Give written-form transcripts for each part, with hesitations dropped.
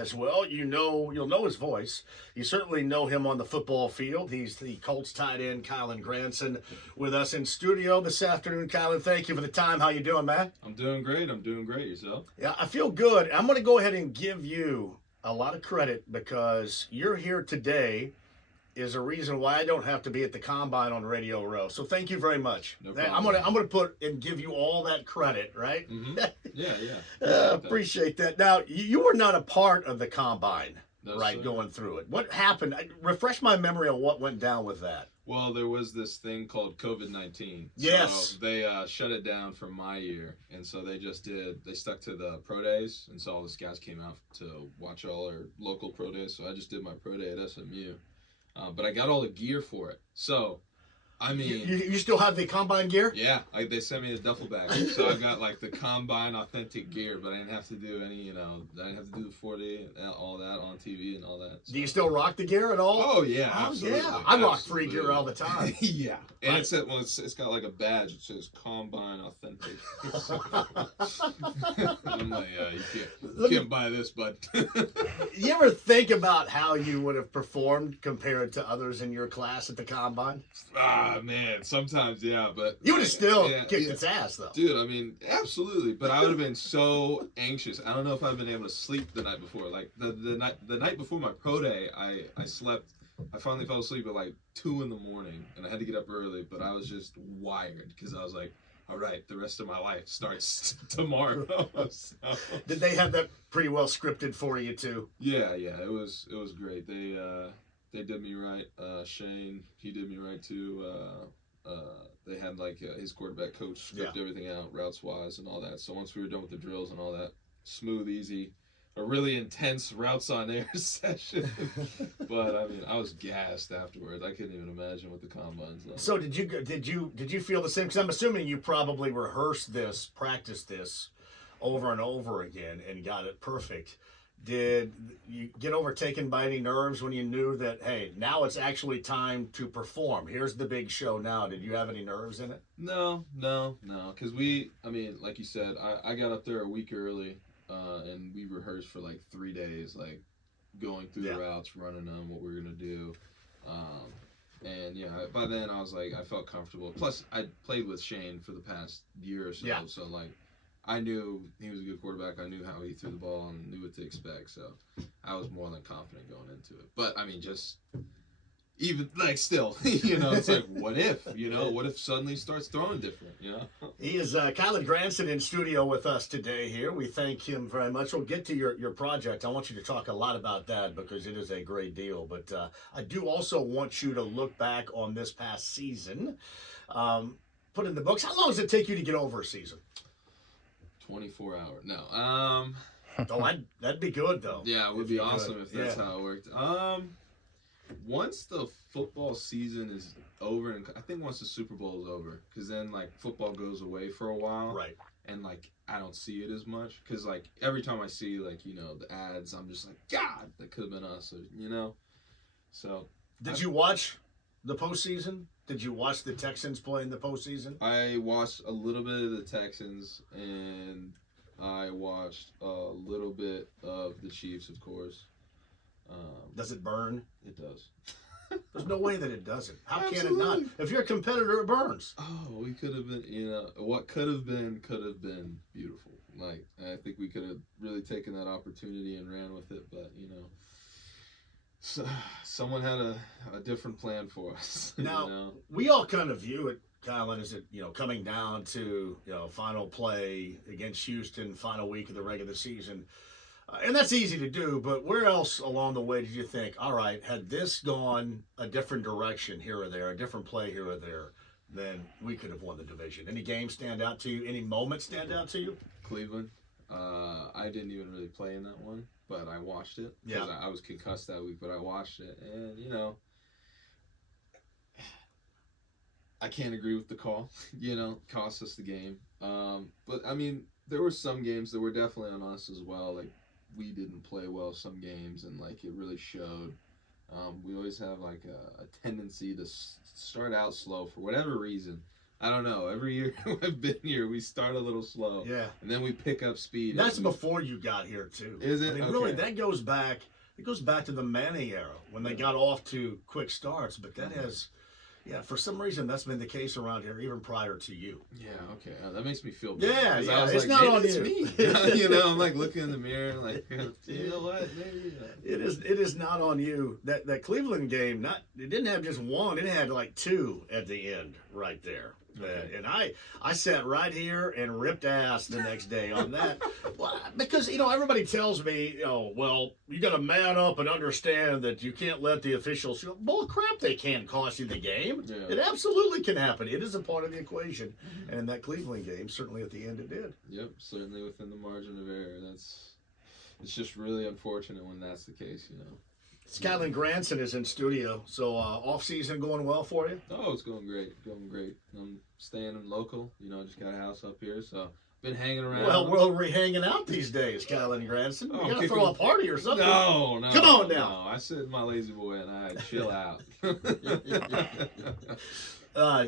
As well. You'll know his voice. You certainly know him on the football field. He's the Colts tight end, Kylen Granson, with us in studio this afternoon. Kylen, thank you for the time. How you doing, man? I'm doing great. I'm doing great. Yourself? Yeah, I feel good. I'm going to go ahead and give you a lot of credit because you're here today is a reason why I don't have to be at the combine on Radio Row. So thank you very much. No problem. I'm gonna put and give you all that credit, right? Mm-hmm. Yeah. Appreciate that. Now you were not a part of the combine, No, right? sir. Going through it. What happened? Refresh my memory on what went down with that. Well, there was this thing called COVID-19. Yes. So they shut it down for my year, and so they stuck to the pro days, and so all the scouts came out to watch all our local pro days. So I just did my pro day at SMU. But I got all the gear for it. So, I mean... You still have the combine gear? Yeah, they sent me a duffel bag. So I got like the combine authentic gear, but I didn't have to do any, I didn't have to do the 40 and all that on TV and all that. So. Do you still rock the gear at all? Oh, yeah, Oh, absolutely. yeah. I rock free gear all the time. Yeah. And Right. it's got like a badge. It says combine authentic. I'm like, you can't buy this, bud. You ever think about how you would have performed compared to others in your class at the combine? Man, sometimes, yeah, but... You would have still kicked yeah. its ass, though. Dude, I mean, absolutely. But I would have been so anxious. I don't know if I've been able to sleep the night before. Like, the night before my pro day, I slept... I finally fell asleep at like 2 in the morning, and I had to get up early, but I was just wired because I was like, all right, the rest of my life starts tomorrow. So. Did they have that pretty well scripted for you, too? Yeah, it was great. They did me right. Shane, he did me right too. They had like his quarterback coach script everything out routes wise and all that. So once we were done with the drills and all that, smooth, easy, a really intense routes on air session. But I mean, I was gassed afterwards. I couldn't even imagine what the combine's like. So did you feel the same? Because I'm assuming you probably rehearsed this, practiced this over and over again, and got it perfect. Did you get overtaken by any nerves when you knew that, hey, now it's actually time to perform? Here's the big show now. Did you have any nerves in it? No. Because like you said, I got up there a week early, and we rehearsed for like 3 days, like going through the routes, running them, what we were going to do. And by then I was like, I felt comfortable. Plus, I played with Shane for the past year or so, so like, I knew he was a good quarterback. I knew how he threw the ball and knew what to expect. So I was more than confident going into it. But I mean, just even like still, it's like, what if, what if suddenly he starts throwing different, He is Kylen Granson in studio with us today here. We thank him very much. We'll get to your project. I want you to talk a lot about that because it is a great deal. But I do also want you to look back on this past season, put in the books. How long does it take you to get over a season? 24 hours. No. Oh, that'd be good though. Yeah, it would be awesome if that's how it worked. Once the football season is over, and I think once the Super Bowl is over, because then like football goes away for a while, right? And like I don't see it as much, because like every time I see like the ads, I'm just like, God, that could have been us, or. So. Did you watch the postseason? Did you watch the Texans play in the postseason? I watched a little bit of the Texans, and I watched a little bit of the Chiefs, of course. Does it burn? It does. There's no way that it doesn't. How Absolutely. can it not? If you're a competitor, it burns. Oh, we could have been, what could have been beautiful. Like, I think we could have really taken that opportunity and ran with it, but, so, someone had a different plan for us. Now, we all kind of view it, Kylen, as it, coming down to, final play against Houston, final week of the regular season. And that's easy to do, but where else along the way did you think, all right, had this gone a different direction here or there, a different play here or there, then we could have won the division? Any games stand out to you? Any moments stand out to you? Cleveland. I didn't even really play in that one, but I watched it. Yeah. I was concussed that week, but I watched it, and, I can't agree with the call. Cost us the game. But, I mean, there were some games that were definitely on us as well, like, we didn't play well some games, and like it really showed. We always have like a tendency to start out slow for whatever reason. I don't know. Every year I've been here, we start a little slow. Yeah. And then we pick up speed. That's before you got here, too. Is it? I mean, Okay. really, that goes back. It goes back to the Manning era when they got off to quick starts. But that has, for some reason, that's been the case around here even prior to you. Yeah, okay. That makes me feel better. Yeah, 'Cause yeah. I was It's like, not maybe on it's you. me. You know, I'm like looking in the mirror, like, you know what? Maybe. It is not on you. That Cleveland game, it didn't have just one. It had like two at the end right there. Okay. And I sat right here and ripped ass the next day on that. Well, because, everybody tells me, well, you got to man up and understand that you can't let the officials. Bull crap, they can't cost you the game. Yeah. It absolutely can happen. It is a part of the equation. And in that Cleveland game, certainly at the end it did. Yep, certainly within the margin of error. It's just really unfortunate when that's the case, you know. Kylen Granson is in studio, so off season going well for you? Oh, it's going great, I'm staying in local, just got a house up here, so been hanging around. Well, where are we hanging out these days, Kylen Granson? Oh, You gotta throw a party or something. No. Come on now. No, I sit in my lazy boy and I chill out.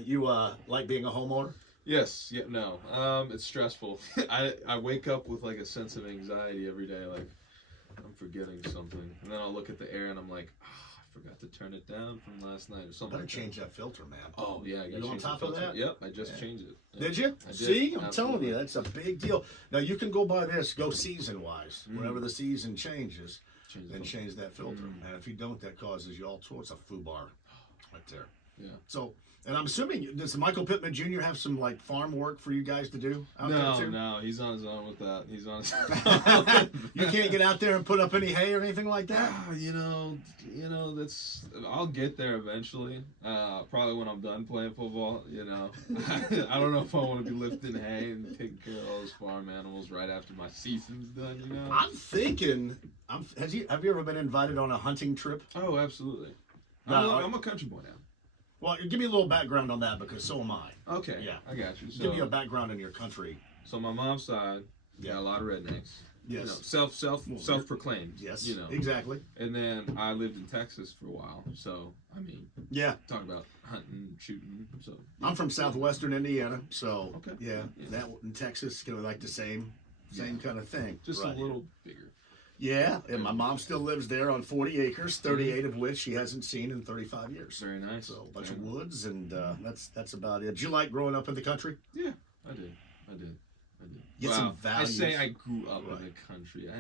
You like being a homeowner? Yes, no. It's stressful. I wake up with like a sense of anxiety every day, like I'm forgetting something, and then I'll look at the air and I'm like, I forgot to turn it down from last night or something. Better like change that filter, man. Oh yeah, I You on top of that? Yep, I just changed it. Yeah. Did you? I did. See, I'm Absolutely. telling you, that's a big deal. Now you can go by this, go season wise. Mm. Whenever the season changes, Change the then filter. change that filter. And if you don't, that causes you all sorts of foobar right there. Yeah. So, and I'm assuming, does Michael Pittman Jr. have some like farm work for you guys to do out there too? No, he's on his own with that. He's on his own. You can't get out there and put up any hay or anything like that? You know, that's. I'll get there eventually. Probably when I'm done playing football. I don't know if I want to be lifting hay and taking care of all those farm animals right after my season's done. I'm thinking. Have you ever been invited on a hunting trip? Oh, absolutely. No, I'm a country boy now. Well, give me a little background on that because so am I. Okay. Yeah. I got you. So, Give me a background in your country. so my mom's side, got a lot of rednecks. Yes. Self-proclaimed. Yes. Exactly. Exactly. And then I lived in Texas for a while. So I mean, Yeah. talk about hunting, shooting. So I'm from southwestern Indiana, so Okay. yeah, Yeah. that in Texas, kind of like the same kind of thing. just right. a little bigger. Yeah, and my mom still lives there on 40 acres, 38 of which she hasn't seen in 35 years. Very nice. So a bunch Very of nice. woods, and that's about it. Did you like growing up in the country? Yeah, I did. Get some values. I say I grew up Right. in the country.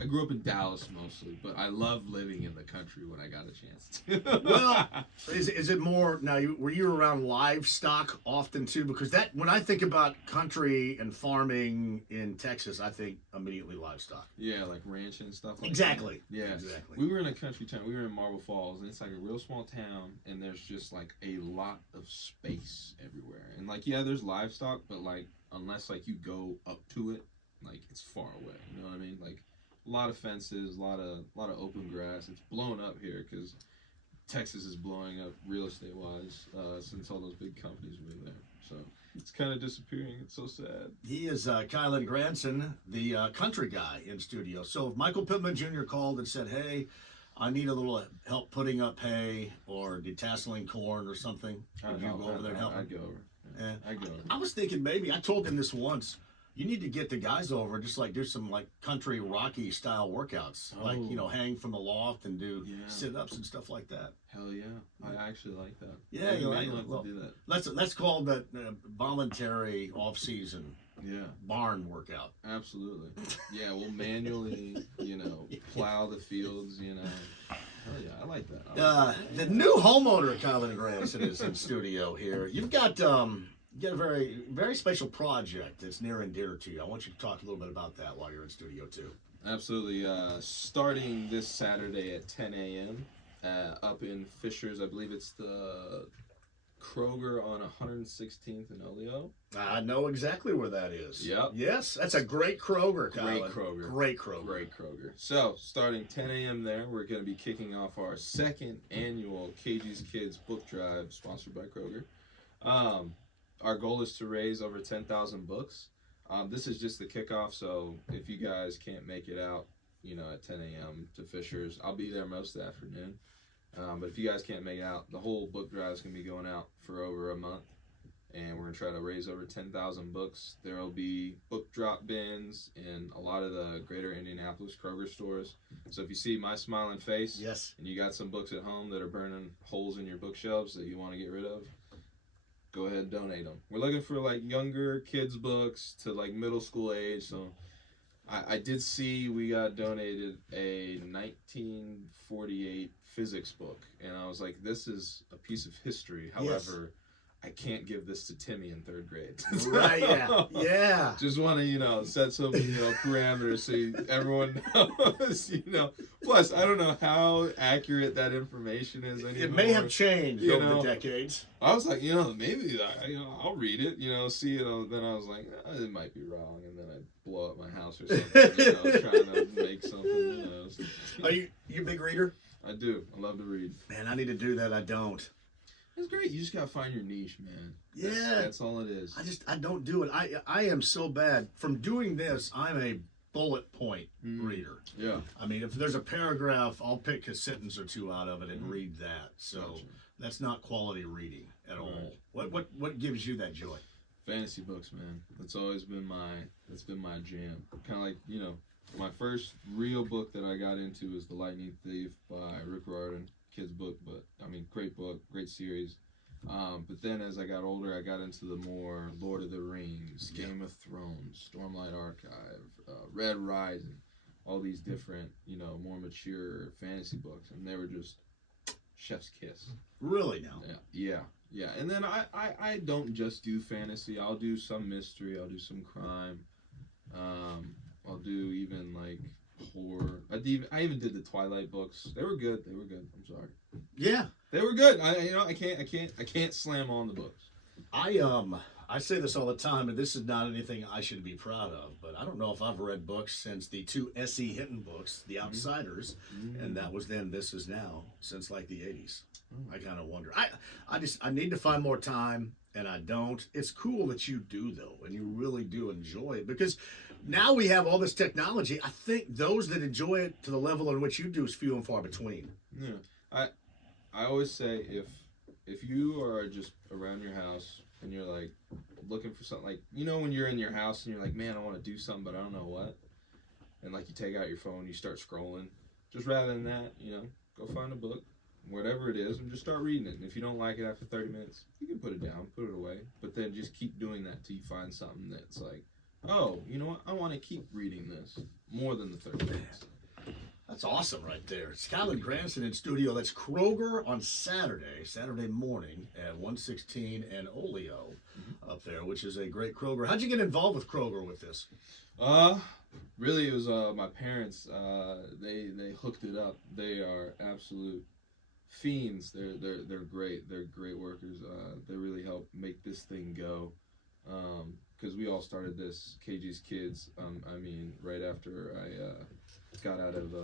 I grew up in Dallas mostly, but I love living in the country when I got a chance to. Well, is it more now? Were you around livestock often too? Because that when I think about country and farming in Texas, I think immediately livestock. Yeah, like ranching and stuff like Exactly. that. Yeah. Exactly. We were in a country town. We were in Marble Falls, and it's like a real small town, and there's just like a lot of space everywhere. And like, yeah, there's livestock, but like, unless like you go up to it, like it's far away. You know what I mean? Like a lot of fences, a lot of open grass. It's blown up here because Texas is blowing up real estate wise since all those big companies moved there. So it's kind of disappearing. It's so sad. He is Kylen Granson, the country guy in studio. So if Michael Pittman Jr. called and said, "Hey, I need a little help putting up hay or detasseling corn or something," would you go over there and help him? I'd go over. Yeah. I'd go over. I was thinking maybe I told him this once. You need to get the guys over, and just like do some like country Rocky style workouts, like hang from the loft and do sit ups and stuff like that. Hell yeah, I actually like that. Yeah, Maybe you I'll like have well, to do that. Let's call that voluntary off season Yeah, barn workout. absolutely. Yeah, we'll manually, plow the fields. Hell yeah, I like that. The new homeowner, Kylen Granson, is in studio here. You've got a very, very special project that's near and dear to you. I want you to talk a little bit about that while you're in studio too. Absolutely. Starting this Saturday at 10 a.m. Up in Fishers, I believe it's the Kroger on 116th and Oleo. I know exactly where that is. Yep. Yes, that's a great Kroger, Kylen. Great Kroger. Great Kroger. Great Kroger. So, starting 10 a.m. there, we're going to be kicking off our second annual KG's Kids book drive sponsored by Kroger. Our goal is to raise over 10,000 books. This is just the kickoff, so if you guys can't make it out, at 10 a.m. to Fishers, I'll be there most of the afternoon. But if you guys can't make it out, the whole book drive is going to be going out for over a month. and we're going to try to raise over 10,000 books. There will be book drop bins in a lot of the greater Indianapolis Kroger stores. So if you see my smiling face, Yes. and you got some books at home that are burning holes in your bookshelves that you want to get rid of, go ahead and donate them. We're looking for like younger kids books to like middle school age. So I did see we got donated a 1948 physics book, and I was like, this is a piece of history. However, I can't give this to Timmy in 3rd grade. Right, yeah. Just want to, set some, parameters so everyone knows, Plus, I don't know how accurate that information is anymore. It may have changed over the decades. I was like, maybe, I'll read it, see it. Then I was like, it might be wrong. And then I blow up my house or something, trying to make something, Are you a big reader? I do. I love to read. Man, I need to do that. I don't. It's great. You just gotta find your niche, man. Yeah. That's all it is. I don't do it. I am so bad. From doing this, I'm a bullet point reader. Yeah. I mean, if there's a paragraph, I'll pick a sentence or two out of it and read that. So Gotcha. that's not quality reading at all. What gives you that joy? Fantasy books, man. That's always been my jam. Kind of like, my first real book that I got into was The Lightning Thief by Rick Riordan. Kid's book, but great book, great series. But then as I got older, I got into the more Lord of the Rings, Game of Thrones, Stormlight Archive, Red Rising, all these different, more mature fantasy books, and they were just chef's kiss. Really now? Yeah. And then I don't just do fantasy. I'll do some mystery. I'll do some crime. I'll do even like horror. I even did the Twilight books. They were good. I'm sorry. Yeah, they were good. I can't slam on the books. I say this all the time, and this is not anything I should be proud of, but I don't know if I've read books since the 2 S.E. Hinton books, The Outsiders, and that was then, This Is Now, since like the 80s. I kind of wonder. I need to find more time, and I don't. It's cool that you do, though, and you really do enjoy it, because now we have all this technology. I think those that enjoy it to the level in which you do is few and far between. Yeah. I always say if you are just around your house and you're like looking for something, like when you're in your house and you're like, man, I want to do something but I don't know what, and like you take out your phone, you start scrolling, just rather than that, go find a book, whatever it is, and just start reading it. And if you don't like it after 30 minutes, you can put it down, put it away, but then just keep doing that till you find something that's like, oh, you know what, I want to keep reading this more than the 30 minutes. That's awesome right there. It's Kylen Granson in studio. That's Kroger on Saturday morning at 116 and Oleo up there, which is a great Kroger. How'd you get involved with Kroger with this? Really, it was my parents. They hooked it up. They are absolute fiends. They're great. They're great workers. They really help make this thing go. Because we all started this, KG's Kids. Right after I got out of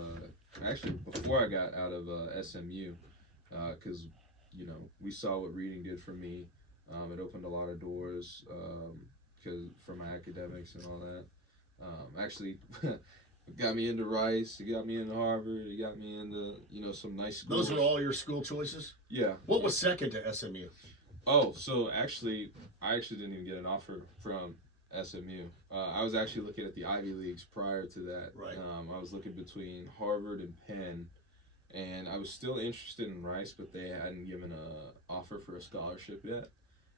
actually before I got out of SMU, because we saw what reading did for me. It opened a lot of doors because for my academics and all that. Actually, it got me into Rice. It got me into Harvard. It got me into some nice schools. Those were all your school choices? Yeah. What was second to SMU? Oh, so I actually didn't even get an offer from SMU. I was actually looking at the Ivy Leagues prior to that. Right. I was looking between Harvard and Penn, and I was still interested in Rice, but they hadn't given a offer for a scholarship yet.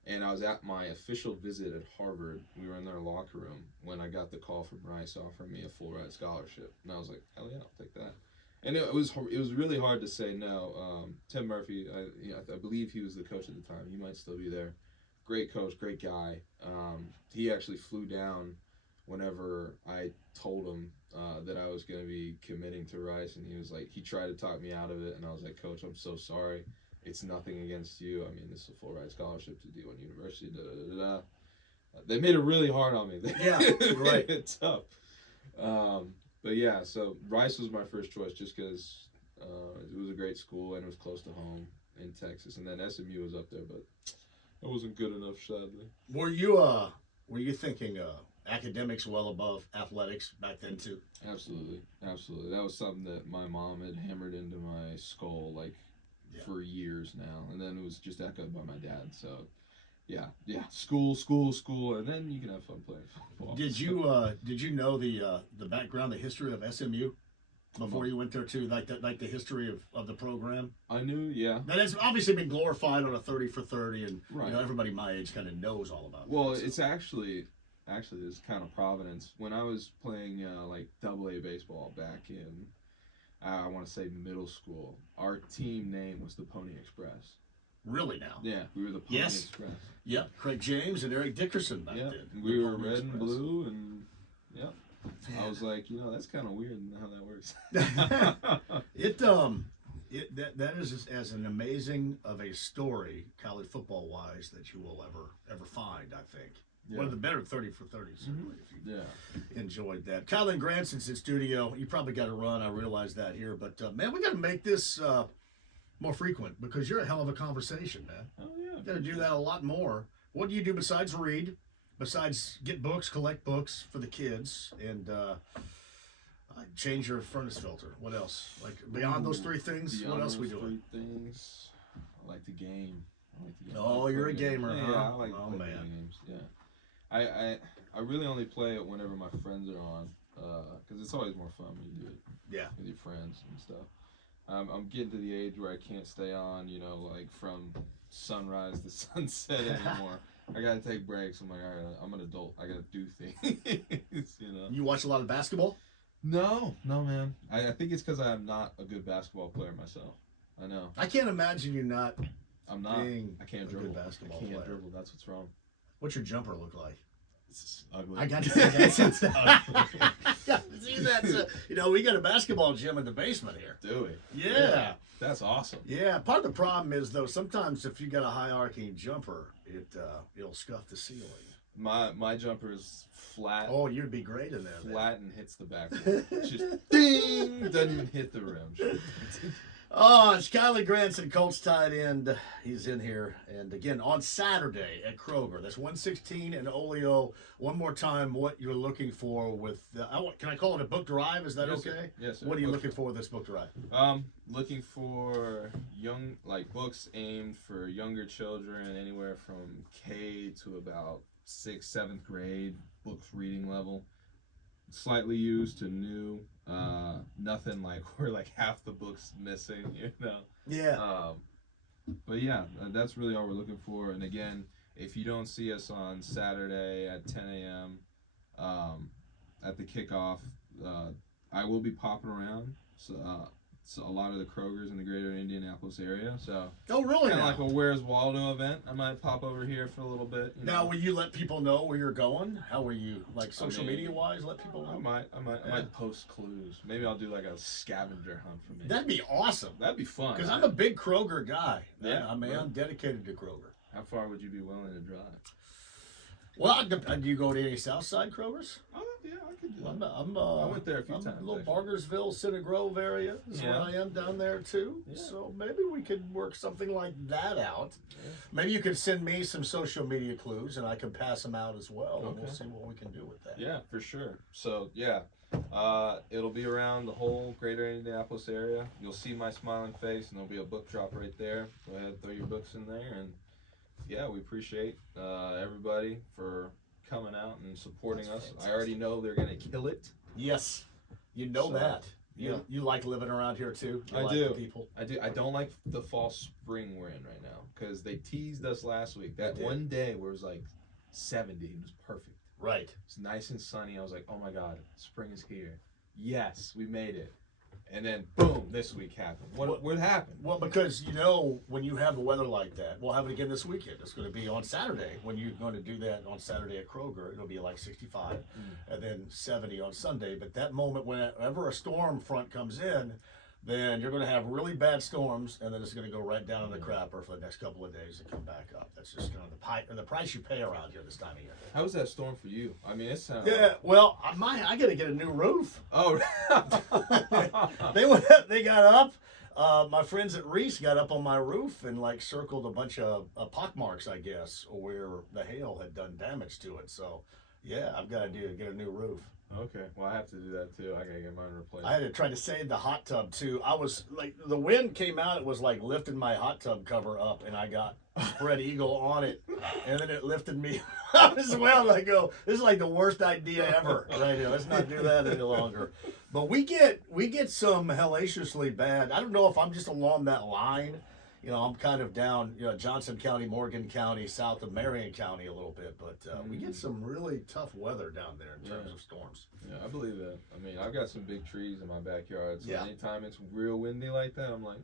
And I was at my official visit at Harvard. We were in their locker room when I got the call from Rice offering me a full-ride scholarship, and I was like, hell yeah, I'll take that. And it was really hard to say no. Tim Murphy, I believe he was the coach at the time. He might still be there. Great coach, great guy. He actually flew down whenever I told him that I was going to be committing to Rice, and he was like, he tried to talk me out of it, and I was like, Coach, I'm so sorry. It's nothing against you. This is a full-ride scholarship to D1 University. They made it really hard on me. Yeah, right. It's tough. But yeah, so Rice was my first choice just because it was a great school and it was close to home in Texas. And then SMU was up there, but it wasn't good enough, sadly. Were you thinking academics well above athletics back then too? Absolutely. That was something that my mom had hammered into my skull for years now, and then it was just echoed by my dad. So School, and then you can have fun playing football. Did you know the background, the history of SMU before you went there too? Like the history of the program. I knew, yeah. That has obviously been glorified on a 30 for 30, and Right. Everybody my age kind of knows all about it. Well, it's actually it's kind of Providence. When I was playing like AA baseball back in, I want to say middle school, our team name was the Pony Express. Really now? Yeah, we were the Pony Express. Yep, Craig James and Eric Dickerson back then. We were red and blue, and I was like, that's kind of weird how that works. That is as an amazing of a story, college football wise, that you will ever find. I think one of the better 30 for 30s. Certainly, if you enjoyed that. Kylen Granson's in studio. You probably got to run. I realize that here, but man, we got to make this more frequent because you're a hell of a conversation, man. Oh yeah, You got to do that a lot more. What do you do besides read? Besides get books, collect books for the kids, and change your furnace filter. What else? Like beyond those three things, what else we doing? Three things. I like the game. Oh, you're a gamer, huh? Yeah, I like oh play man. games. Yeah, I really only play it whenever my friends are on, because it's always more fun when you do it. With your friends and stuff. I'm getting to the age where I can't stay on, like from sunrise to sunset anymore. I gotta take breaks. I'm like, all right, I'm an adult. I gotta do things. You watch a lot of basketball? No, man. I think it's because I'm not a good basketball player myself. I know. I can't imagine you not. I'm not. Being I can't a dribble. good basketball I can't player. dribble. That's what's wrong. What's your jumper look like? It's ugly. I got to see that. Yeah, see that. We got a basketball gym in the basement here. Do we? Yeah. That's awesome. Yeah. Part of the problem is though, sometimes if you got a high arcing jumper, it'll scuff the ceiling. My jumper is flat. Oh, you'd be great in there. Flat and hits the backboard. Just ding, doesn't even hit the rim. Oh, it's Kylen Granson, Colts tight end. He's in here. And again, on Saturday at Kroger. That's 116 and Oleo. One more time, what you're looking for with, can I call it a book drive? Is that Yes, okay? sir. Yes, sir. What are you looking for with this book drive? Looking for books aimed for younger children, anywhere from K to about 6th, 7th grade, books reading level. Slightly used to new. Nothing like where like half the book's missing, Yeah. But yeah, that's really all we're looking for. And again, if you don't see us on Saturday at 10 a.m. At the kickoff, I will be popping around. So a lot of the Krogers in the greater Indianapolis area. So Oh, really? kind of like a Where's Waldo event. I might pop over here for a little bit. Now, will you let people know where you're going? How will you, like social media wise, let people know? I might post clues. Maybe I'll do like a scavenger hunt for me. That'd be awesome. That'd be fun. Because I'm a big Kroger guy. Yeah, I mean, I'm dedicated to Kroger. How far would you be willing to drive? Well, do you go to any South Side Krogers? Oh yeah, I could do I'm, that. I went there a few I'm times, A little actually. Bargersville, Center Grove area is where Yeah. I am down there too. Yeah. So maybe we could work something like that out. Yeah. Maybe you could send me some social media clues and I can pass them out as well. And we'll Okay. see what we can do with that. Yeah, for sure. So yeah, it'll be around the whole greater Indianapolis area. You'll see my smiling face, and there'll be a book drop right there. Go ahead, throw your books in there, and yeah, we appreciate everybody for coming out and supporting That's us. fantastic. I already know they're gonna kill it. Yes, you know So, that. yeah. You like living around here too. You I like do. The people. I do. I don't like the fall spring we're in right now because they teased us last week. That They did. one day where it was like 70, it was perfect. Right. It's nice and sunny. I was like, oh my God, spring is here. Yes, we made it. And then boom, this week happened. What happened? Well, because when you have the weather like that, we'll have it again this weekend. It's going to be on Saturday. When you're going to do that on Saturday at Kroger, it'll be like 65 and then 70 on Sunday. But that moment, whenever a storm front comes in, then you're going to have really bad storms, and then it's going to go right down in the crapper for the next couple of days and come back up. That's just kind of the price you pay around here this time of year. How was that storm for you? I mean, it sounded Yeah, well, I got to get a new roof. Oh, They got up. My friends at Reese got up on my roof and like circled a bunch of pock marks, I guess, where the hail had done damage to it. So, yeah, I've got to get a new roof. Okay. Well, I have to do that too. I gotta get mine replaced. I had to try to save the hot tub too. I was like, the wind came out. It was like lifting my hot tub cover up, and I got spread eagle on it, and then it lifted me up as well. And I go, this is like the worst idea ever. Right here, let's not do that any longer. But we get some hellaciously bad. I don't know if I'm just along that line. You know, I'm kind of down, Johnson County, Morgan County, south of Marion County a little bit, but we get some really tough weather down there in terms of storms. Yeah, I believe that. I mean, I've got some big trees in my backyard, so Yeah. anytime it's real windy like that, I'm like,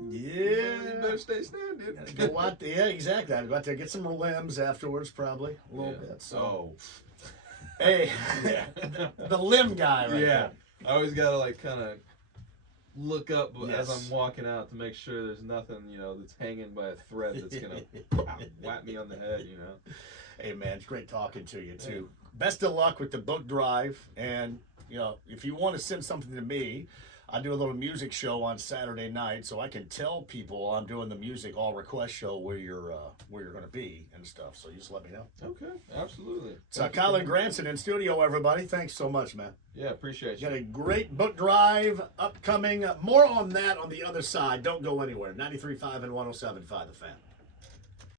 Yeah. you better stay standing. Gotta go out there. Yeah, exactly. I'd go out there, get some limbs afterwards, probably a little bit. So, hey, the limb guy, right? Yeah. there. I always gotta like kind of look up Yes. as I'm walking out to make sure there's nothing, that's hanging by a thread that's gonna whap me on the head, Hey, man, it's great talking to you too. Best of luck with the boat drive, and if you want to send something to me, I do a little music show on Saturday night, so I can tell people I'm doing the music all request show where you're going to be and stuff. So you just let me know. Okay, absolutely. So Kylen Granson in studio, everybody. Thanks so much, man. Yeah, appreciate You you. got a great book drive upcoming. More on that on the other side. Don't go anywhere. 93.5 and 107.5 The Fan.